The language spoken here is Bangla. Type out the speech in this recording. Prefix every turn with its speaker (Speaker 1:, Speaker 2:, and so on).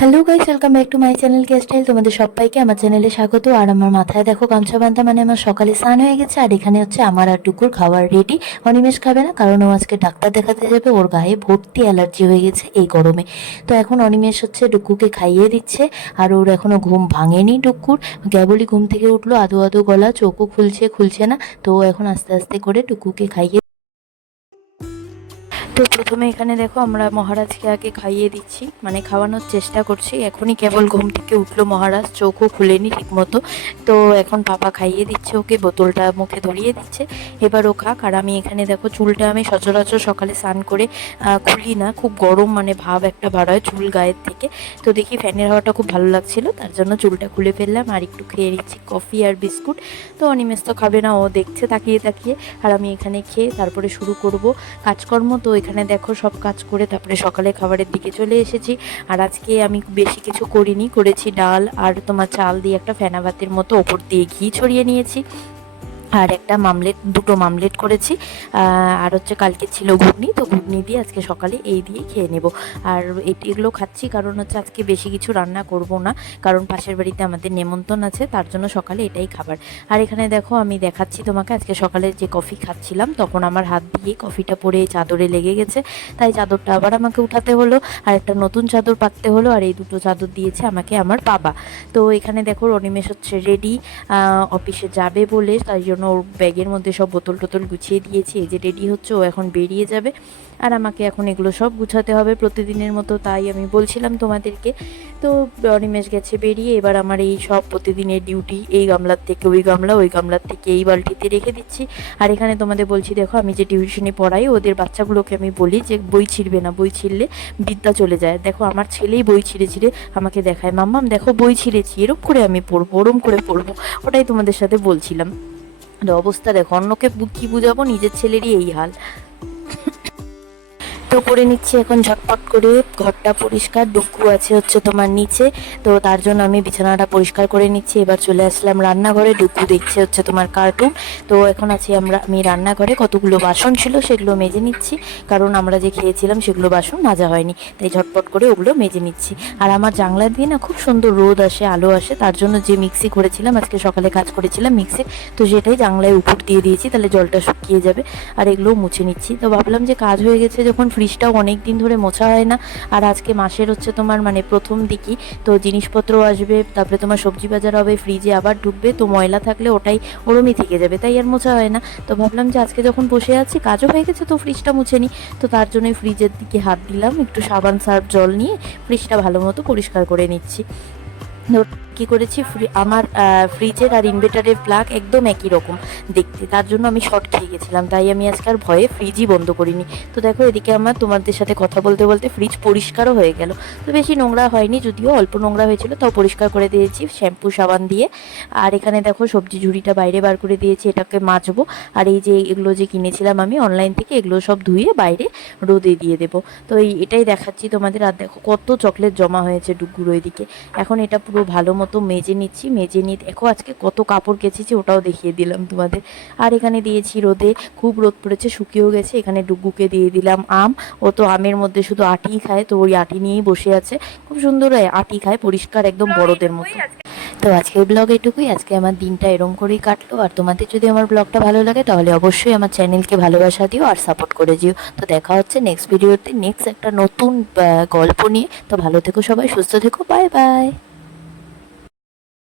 Speaker 1: Hello guys welcome back to my channel style তোমাদের সবাইকে আমার চ্যানেলে স্বাগত। আর আমার মাথায় দেখো গামছা বান্ধা মানে আমার সকালে স্নান হয়ে গেছে, আর এখানে হচ্ছে আমার আর টুকুর খাবার রেডি অনিমেষ খাবে না, কারণ ও আজকে ডাক্তার দেখাতে যাবে, ওর গায়ে ভর্তি অ্যালার্জি হয়ে গেছে এই গরমে। তো এখন অনিমেষ হচ্ছে ডুকুকে খাইয়ে দিচ্ছে, আর ওর এখনও ঘুম ভাঙেনি ডুকুর কেবলই ঘুম থেকে উঠল, আদো আদো গলা, চোখও খুলছে খুলছে না। তো এখন আস্তে আস্তে করে টুকুকে খাইয়ে তো প্রথমে এখানে দেখো আমরা মহারাজকে আগে খাইয়ে দিচ্ছি মানে খাওয়ানোর চেষ্টা করছি। এখনই কেবল ঘুম থেকে উঠল মহারাজ, চোখও খুলেনি ঠিকমতো। তো এখন পাপা খাইয়ে দিচ্ছে ওকে, বোতলটা মুখে ধরিয়ে দিচ্ছে। এবার ও খাক, আর আমি এখানে দেখো চুলটা আমি সচরাচর সকালে স্নান করে খুলি না। খুব গরম মানে ভাব একটা বার হয় চুল গায়ের থেকে। তো দেখি ফ্যানের হাওয়াটা খুব ভালো লাগছিল, তার জন্য চুলটা খুলে ফেললাম। আর একটু খেয়ে নিচ্ছি কফি আর বিস্কুট। তো অনিমেষ তো খাবে না, ও দেখছে তাকিয়ে তাকিয়ে। আর আমি এখানে খেয়ে তারপরে শুরু করব কাজকর্ম। তো এখানে দেখো সব কাজ করে তারপরে সকালে খাবারের দিকে চলে এসেছি। আর আজকে আমি বেশি কিছু করিনি, করেছি ডাল আর তোমার চাল দিয়ে একটা ফেনা ভাতের মতো ওপর দিয়ে ঘি ছড়িয়ে নিয়েছি। আর একটা মামলেট, দুটো মামলেট করেছি। আর হচ্ছে কালকে ছিল ঘুগনি, তো ঘুগনি দিয়ে আজকে সকালে এই দিয়ে খেয়ে নেব। আর এগুলো খাচ্ছি কারণ হচ্ছে আজকে বেশি কিছু রান্না করব না, কারণ পাশের বাড়িতে আমাদের নেমন্তন্ন আছে, তার জন্য সকালে এটাই খাবার। আর এখানে দেখো আমি দেখাচ্ছি তোমাকে, আজকে সকালে যে কফি খাচ্ছিলাম, তখন আমার হাত দিয়ে কফিটা পরে চাদরে লেগে গেছে। তাই চাদরটা আবার আমাকে উঠাতে হলো, আর একটা নতুন চাদর পাততে হলো, আর এই দুটো চাদর দিয়েছে আমাকে আমার বাবা। তো এখানে দেখো অনিমেষ হচ্ছে রেডি অফিসে যাবে বলে, তাই জন্য ওর ব্যাগের মধ্যে সব বোতল টোতল গুছিয়ে দিয়েছি। এই যে রেডি হচ্ছে, ও এখন বেরিয়ে যাবে। আর আমাকে এখন এগুলো সব গুছাতে হবে প্রতিদিনের মতো, তাই আমি বলছিলাম তোমাদেরকে। তো অনিমেষ গেছে বেরিয়ে, এবার আমার এই সব প্রতিদিনের ডিউটি, এই গামলার থেকে ওই গামলা, ওই গামলার থেকে এই বালতিতে রেখে দিচ্ছি। আর এখানে তোমাদের বলছি, দেখো, আমি যে টিউশনে পড়াই, ওদের বাচ্চাগুলোকে আমি বলি যে বই ছিঁড়বে না, বই ছিঁড়লে বিদ্যা চলে যায়। দেখো, আমার ছেলেই বই ছিঁড়ে ছিঁড়ে আমাকে দেখায়, মাম্মাম, দেখো, বই ছিঁড়েছি, এরম করে আমি পড়ব, ওরম করে পড়ব। ওটাই তোমাদের সাথে বলছিলাম। অবস্থা দেখো অন্যকে কি বুঝাবো? নিজের ছেলেরই এই হাল। তো করে নিচ্ছি এখন ঝটপট করে। ঘরটা পরিষ্কার, ডুকু আছে হচ্ছে তোমার নিচে। তো তার জন্য আমি বিছানাটা পরিষ্কার করে নিচ্ছি। এবার চলে আসলাম রান্নাঘরে, ডুকু দেখছে হচ্ছে তোমার কার্টুন তো এখন আছি আমরা, আমি রান্নাঘরে কতগুলো বাসন ছিল সেগুলো মেজে নিচ্ছি। কারণ আমরা যে খেয়েছিলাম সেগুলো বাসন মাজা হয়নি। তাই ঝটপট করে ওগুলো মেজে নিচ্ছি। আর আমার জানলা দিয়ে না খুব সুন্দর রোদ আসে, আলো আসে। তার জন্য যে মিক্সি করেছিলাম, আজকে সকালে কাজ করেছিলাম মিক্সি তো সেটাই জানলায় উপর দিয়ে দিয়েছি, তাহলে জলটা শুকিয়ে যাবে। আর এগুলো মুছে নিচ্ছি। তো ভাবলাম যে কাজ হয়ে গেছে, যখন ফ্রিজটাও অনেক দিন ধরে মোছা হয় না। আর আজকে মাসের হচ্ছে তোমার মানে প্রথম দিকই। তো জিনিসপত্র আসবে, তারপরে তোমার সবজি বাজার হবে ফ্রিজে আবার ঢুকবে, তো ময়লা থাকলে ওটাই ওরমই থেকে যাবে, তাই আর মোছা হয় না। তো ভাবলাম যে আজকে যখন বসে আছি, কাজও হয়ে গেছে তো ফ্রিজটা মুছে নিই। তো তার জন্যই ফ্রিজের দিকে হাত দিলাম, একটু সাবান সার্ফ জল নিয়ে ফ্রিজটা ভালো মতো পরিষ্কার করে নিচ্ছি। কি করেছি আমার ফ্রিজের আর ইনভার্টারের প্লাগ একদম একই রকম দেখতে। তার জন্য আমি শর্ট খেয়ে গেছিলাম, তাই আমি আজকে আর ভয়ে ফ্রিজই বন্ধ করিনি। তো দেখো, এদিকে আমার তোমাদের সাথে কথা বলতে বলতে ফ্রিজ পরিষ্কারও হয়ে গেল। তো বেশি নোংরা হয়নি, যদিও অল্প নোংরা হয়েছিল, তাও পরিষ্কার করে দিয়েছি শ্যাম্পু সাবান দিয়ে। আর এখানে দেখো, সবজি ঝুড়িটা বাইরে বার করে দিয়েছি, এটাকে মাজবো। আর এই যে এগুলো যে কিনেছিলাম আমি অনলাইন থেকে, এগুলো সব ধুয়ে বাইরে রোদে দিয়ে দেবো। তো এই, এটাই দেখাচ্ছি তোমাদের। আর দেখো, কত চকলেট জমা হয়েছে ডুগুর এদিকে। এখন এটা পুরো ভালো মতো মেজে নিচ্ছি, মেজে নিয়ে দেখো আজকে কত কাপড় কেচেছি, ওটাও দেখিয়ে দিলাম তোমাদের। আর এখানে দিয়েছি রোদে, খুব রোদ পড়েছে, শুকিয়েও গেছে, এখানে ডুগুকে দিয়ে দিলাম আম। ও তো আমের মধ্যে শুধু আটিই খায়, তো ওই আটি নিয়েই বসে আছে। খুব সুন্দর হয়, আটি খায়, পরিষ্কার একদম বড়দের মতো। তো আজকের ব্লগ এটুকুই, আজকে আমার দিনটা এরম করেই কাটলো। আর তোমাদের যদি আমার ব্লগটা ভালো লাগে, তাহলে অবশ্যই আমার চ্যানেলকে ভালোবাসা দিও আর সাপোর্ট করে দিও। তো দেখা হচ্ছে নেক্সট ভিডিওতে নেক্সট একটা নতুন গল্প নিয়ে। তো ভালো থেকো সবাই, সুস্থ থেকো বাই বাই